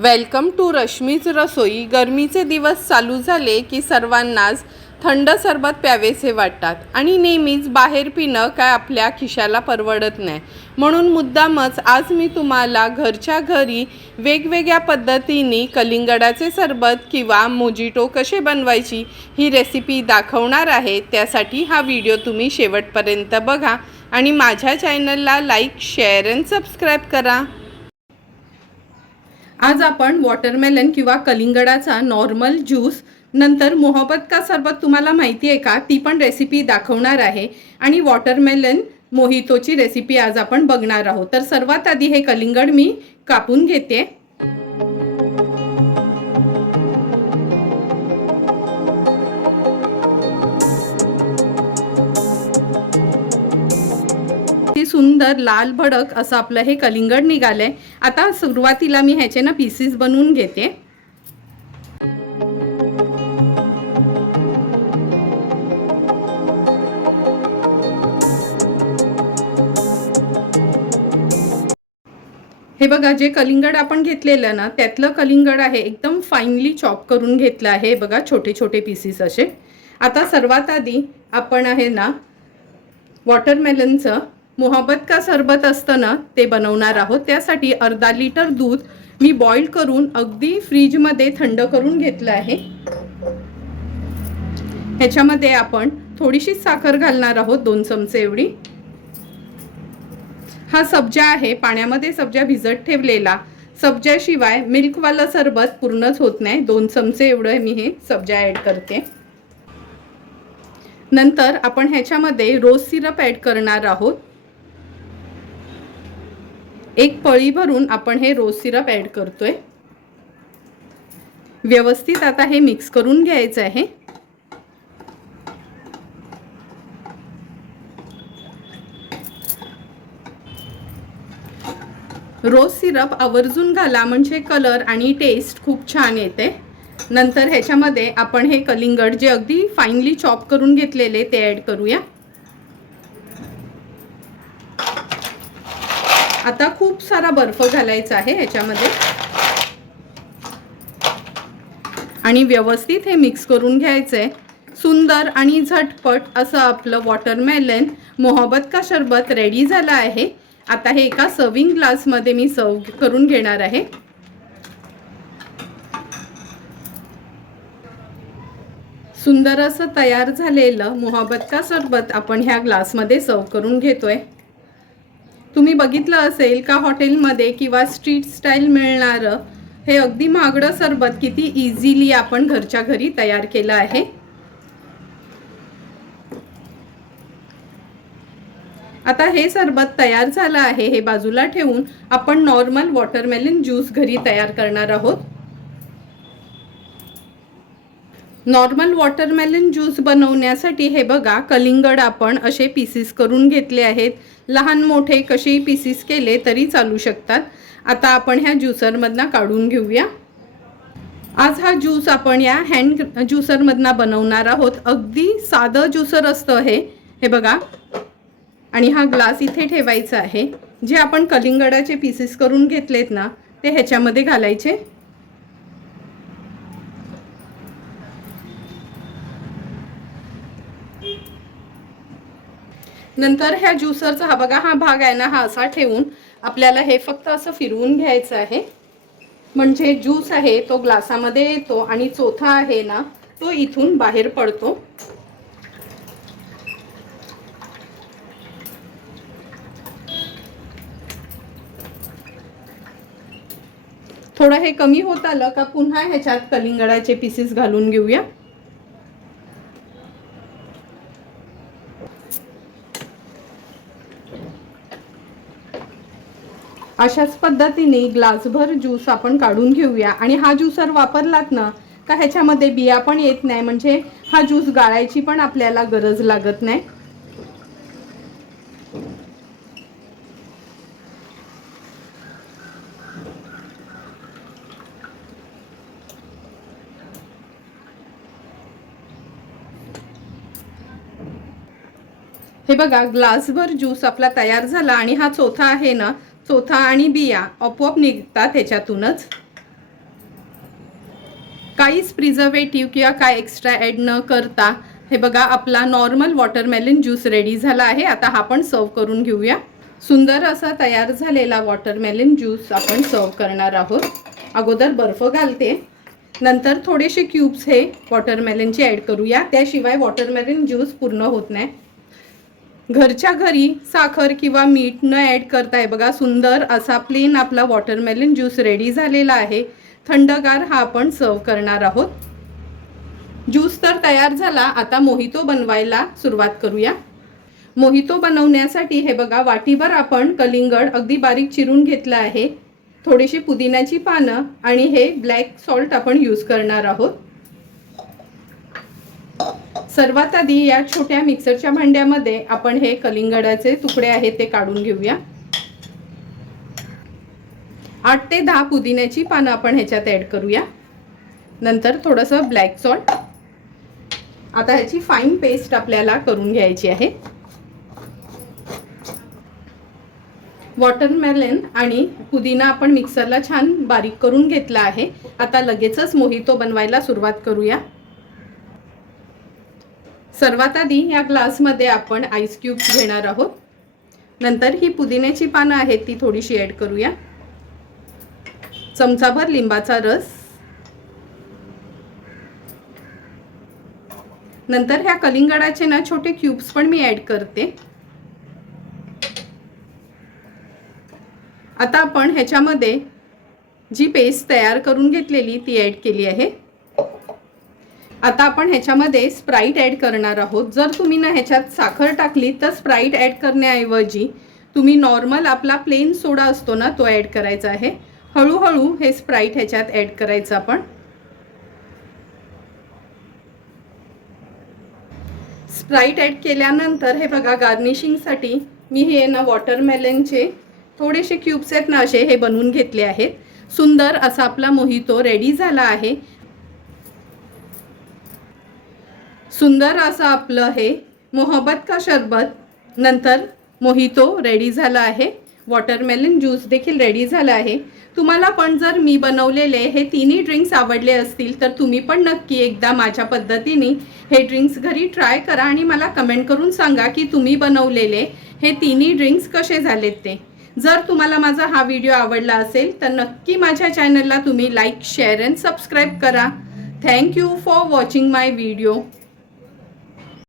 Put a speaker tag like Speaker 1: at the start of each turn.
Speaker 1: Welcome to रश्मीच रसोई गरमीचे दिवस चालू झाले की सर्वांनाच थंड सरबत प्यावेसे वाटतात. आणि नेहमीच बाहेर पिणं काय आपल्या खिशाला परवडत नाही. म्हणून मुद्दामच आज मी तुम्हाला घरच्या घरी वेगवेगळ्या पद्धतीने कलिंगडाचे सरबत किंवा मोजिटो कसे बनवायची ही रेसिपी दाखवणार आहे. त्यासाठी हा व्हिडिओ तुम्ही शेवटपर्यंत बघा. आणि माझ्या चॅनलला लाईक शेअर अँड सबस्क्राईब करा. आज आपण वॉटरमेलन किंवा कलिंगडाचा नॉर्मल ज्यूस नंतर मोहब्बत का सरबत तुम्हाला माहिती आहे का? ती पण रेसिपी दाखवणार आहे. आणि वॉटरमेलन मोहितोची रेसिपी आज आपण बघणार आहोत. तर सर्वात आधी हे कलिंगड मी कापून घेते. सुंदर लाल भडक असं आपलं हे कलिंगड निघालंय. आता सुरुवातीला मी ह्याचे ना पीसेस बनवून घेते. हे बघा जे कलिंगड आपण घेतलेलं ना त्यातलं कलिंगड आहे एकदम फाईनली चॉप करून घेतलं आहे. बघा छोटे छोटे पीसेस असे. आता सर्वात आधी आपण आहे ना वॉटरमेलनचं मोहब्बत का सरबत असतं ना ते बनवणार आहोत. त्यासाठी अर्धा लिटर दूध मी बॉईल करून अगदी फ्रीजमध्ये थंड करून घेतलं आहे. ह्याच्यामध्ये आपण थोडीशी साखर घालणार आहोत दोन चमचे एवढी. हा सब्जा आहे पाण्यामध्ये सब्जा भिजत ठेवलेला. सब्जाशिवाय मिल्कवाला सरबत पूर्णच होत नाही. दोन चमचे एवढं मी हे सब्जा ॲड करते. नंतर आपण ह्याच्यामध्ये रोज सिरप ॲड करणार आहोत. एक पळी भरून आपण हे रोज सिरप ॲड करतोय. व्यवस्थित आता हे मिक्स करून घ्यायचं आहे. रोज सिरप आवर्जून घाला म्हणजे कलर आणि टेस्ट खूप छान येते. नंतर ह्याच्यामध्ये आपण हे कलिंगड जे अगदी फाईनली चॉप करून घेतलेले ते ॲड करूया. आता खूप सारा बर्फ घालायचा आहे ह्याच्यामध्ये आणि व्यवस्थित हे मिक्स करून घ्यायचं आहे सुंदर आणि झटपट असं आपलं वॉटरमेलन मोहब्बत का शरबत रेडी झालं आहे. आता हे एका सर्विंग ग्लासमध्ये मी सर्व करून घेणार आहे. सुंदर असं तयार झालेलं मोहब्बत का सरबत आपण ह्या ग्लासमध्ये सर्व करून घेतोय. तुम्ही बघितलं असेल का हॉटेलमध्ये किंवा स्ट्रीट स्टाईल मिळणारं हे अगदी महागडं सरबत किती इझिली आपण घरच्या घरी तयार केलं आहे. आता हे सरबत तयार झालं आहे हे बाजूला ठेवून आपण नॉर्मल वॉटरमेलन ज्यूस घरी तयार करणार आहोत. नॉर्मल वॉटरमेलन ज्यूस बनवण्यासाठी हे बघा कलिंगड आपण असे पीसेस करून घेतले आहेत. लहान मोठे कसेही पीसीस केले तरी चालू शकतात. आता आपण ह्या ज्युसरमधनं काढून घेऊया. आज हा ज्यूस आपण या हँड ज्युसरमधनं बनवणार आहोत. अगदी साधं ज्युसर असतं हे. हे बघा. आणि हा ग्लास इथे ठेवायचा आहे. जे आपण कलिंगडाचे पीसेस करून घेतलेत ना ते ह्याच्यामध्ये घालायचे. नंतर ह्या ज्युसरचा हा बघा हा भाग आहे ना हा असा ठेवून आपल्याला हे फक्त असं फिरवून घ्यायचं आहे. म्हणजे ज्यूस आहे तो ग्लासामध्ये येतो आणि चोथा आहे ना तो इथून बाहेर पडतो. थोडं हे कमी होत आलं का पुन्हा ह्याच्यात कलिंगडाचे पीसेस घालून घेऊया. अशाच पद्धतीने ग्लासभर ज्यूस आपण काढून घेऊया. आणि हा ज्यूसर वापरलात ना का ह्याच्यामध्ये बिया पण येत नाही म्हणजे हा ज्यूस गाळायची पण आपल्याला गरज लागत नाही. हे बघा ग्लासभर ज्यूस आपला तयार झाला आणि हा चौथा आहे ना चोथा आणि बिया आपोआप निघतात ह्याच्यातूनच. काहीच प्रिझर्वेटिव्ह किंवा काय एक्स्ट्रा ॲड न करता हे बघा आपला नॉर्मल वॉटरमेलन ज्यूस रेडी झाला आहे. आता हा पण सर्व करून घेऊया. सुंदर असा तयार झालेला वॉटरमेलन ज्यूस आपण सर्व करणार आहोत. अगोदर बर्फ घालते. नंतर थोडेसे क्यूब्स हे वॉटरमेलनचे ॲड करूया. त्याशिवाय वॉटरमेलन ज्यूस पूर्ण होत नाही. घरच्या घरी साखर किंवा मीठ न ॲड करताय. बघा सुंदर असा प्लेन आपला वॉटरमेलन ज्यूस रेडी झालेला आहे. थंडगार हा आपण सर्व करणार आहोत. ज्यूस तर तयार झाला. आता मोहितो बनवायला सुरुवात करूया. मोहितो बनवण्यासाठी हे बघा वाटीभर आपण कलिंगड अगदी बारीक चिरून घेतलं आहे. थोडीशी पुदिन्याची पानं आणि हे ब्लॅक सॉल्ट आपण यूज करणार आहोत. सर्वात आधी या छोट्या मिक्सरच्या भांड्यामध्ये आपण हे कलिंगडाचे तुकडे आहेत ते काढून घेऊया. आठ ते दहा पुदिन्याची पानं आपण ह्याच्यात ॲड करूया. नंतर थोडंसं ब्लॅक सॉल्ट आता ह्याची फाईन पेस्ट आपल्याला करून घ्यायची आहे. वॉटरमेलन आणि पुदिना आपण मिक्सरला छान बारीक करून घेतला आहे. आता लगेचच मोहितो बनवायला सुरुवात करूया. सर्वात आधी या ग्लासमध्ये आपण आईस क्यूब्स घेणार आहोत. नंतर ही पुदिन्याची पानं आहेत ती थोडीशी ॲड करूया. चमचाभर लिंबाचा रस. नंतर ह्या कलिंगडाचे ना छोटे क्यूब्स पण मी ॲड करते. आता आपण ह्याच्यामध्ये जी पेस्ट तयार करून घेतलेली ती ॲड केली आहे. आता आपण ह्याच्यामध्ये स्प्राईट ॲड करणार आहोत. जर तुम्ही ना ह्याच्यात साखर टाकली तर स्प्राईट ॲड करण्याऐवजी तुम्ही नॉर्मल आपला प्लेन सोडा असतो ना तो ॲड करायचा आहे. हळूहळू हे स्प्राईट ह्याच्यात ॲड करायचं आपण. स्प्राईट ॲड केल्यानंतर हे बघा गार्निशिंगसाठी मी हे ना वॉटरमेलनचे थोडेसे क्यूब्स आहेत ना असे हे बनवून घेतले आहेत. सुंदर असा आपला मोहितो रेडी झाला आहे. सुंदर असं आपलं हे मोहब्बत का शरबत? नंतर मोहितो रेडी झाला आहे. वॉटरमेलन ज्यूस देखील रेडी झाला आहे. तुम्हाला पण जर मी बनवलेले हे तिन्ही ड्रिंक्स आवडले असतील तर तुम्ही पण नक्की एकदा माझ्या पद्धतीने हे ड्रिंक्स घरी ट्राय करा आणि मला कमेंट करून सांगा की तुम्ही बनवलेले हे तिन्ही ड्रिंक्स कसे झालेत ते. जर तुम्हाला माझा हा व्हिडिओ आवडला असेल तर नक्की माझ्या चॅनलला तुम्ही लाईक शेअर अँड सबस्क्राईब करा. Thank you for watching my video